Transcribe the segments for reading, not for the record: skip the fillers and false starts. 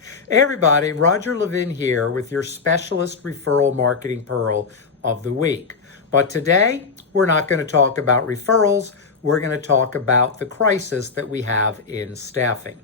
Hey everybody, Roger Levin here with your specialist referral marketing pearl of the week. But today, we're not going to talk about referrals. We're going to talk about the crisis that we have in staffing.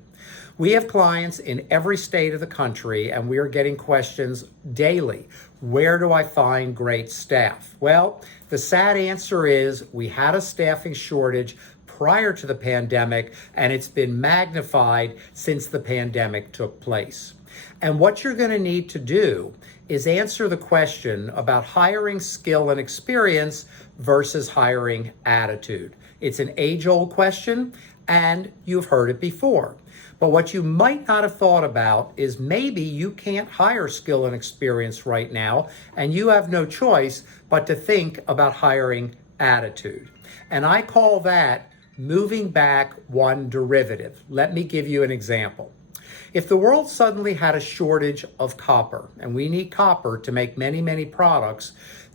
We have clients in every state of the country, and we are getting questions daily. Where do I find great staff? Well, the sad answer is we had a staffing shortage prior to the pandemic, and it's been magnified since the pandemic took place. And what you're going to need to do is answer the question about hiring skill and experience versus hiring attitude. It's an age-old question, and you've heard it before. But what you might not have thought about is maybe you can't hire skill and experience right now, and you have no choice but to think about hiring attitude. And I call that moving back one derivative. Let me give you an example. If the world suddenly had a shortage of copper, and we need copper to make many, many products,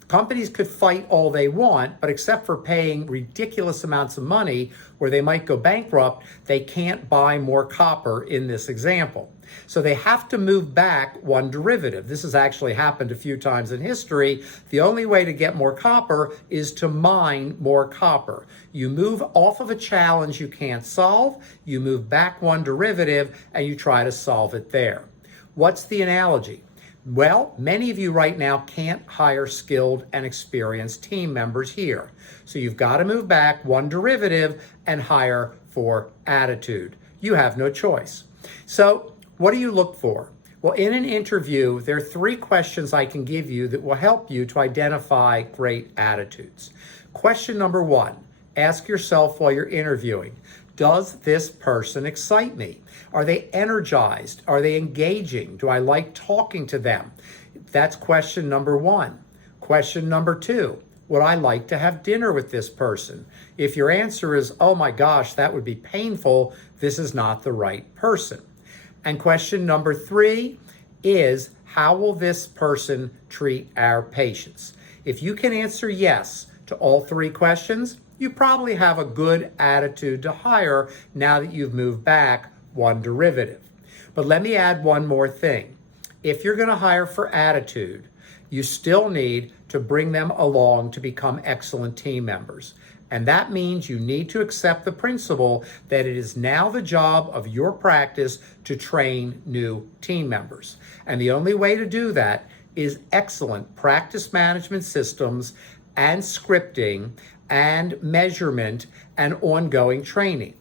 companies could fight all they want, but except for paying ridiculous amounts of money where they might go bankrupt, they can't buy more copper in this example. So they have to move back one derivative. This has actually happened a few times in history. The only way to get more copper is to mine more copper. You move off of a challenge you can't solve, you move back one derivative, and you try to solve it there. What's the analogy? Well, many of you right now can't hire skilled and experienced team members here. So you've got to move back one derivative and hire for attitude. You have no choice. So what do you look for? Well, in an interview, there are 3 questions I can give you that will help you to identify great attitudes. Question number 1, ask yourself while you're interviewing, does this person excite me? Are they energized? Are they engaging? Do I like talking to them? That's question number 1. Question number 2, would I like to have dinner with this person? If your answer is, oh my gosh, that would be painful, this is not the right person. And question number 3 is, how will this person treat our patients? If you can answer yes to all 3 questions, you probably have a good attitude to hire now that you've moved back one derivative. But let me add one more thing. If you're going to hire for attitude, you still need to bring them along to become excellent team members. And that means you need to accept the principle that it is now the job of your practice to train new team members. And the only way to do that is excellent practice management systems and scripting and measurement and ongoing training.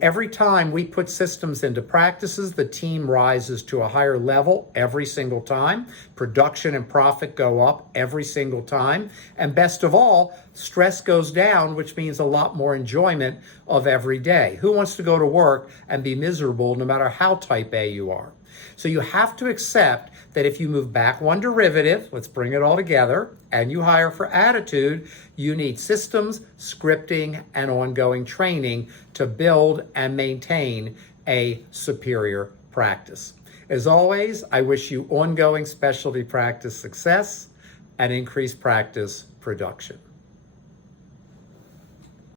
Every time we put systems into practices, the team rises to a higher level every single time. Production and profit go up every single time. And best of all, stress goes down, which means a lot more enjoyment of every day. Who wants to go to work and be miserable no matter how type A you are? So you have to accept that if you move back one derivative, let's bring it all together, and you hire for attitude, you need systems, scripting, and ongoing training to build and maintain a superior practice. As always, I wish you ongoing specialty practice success and increased practice production.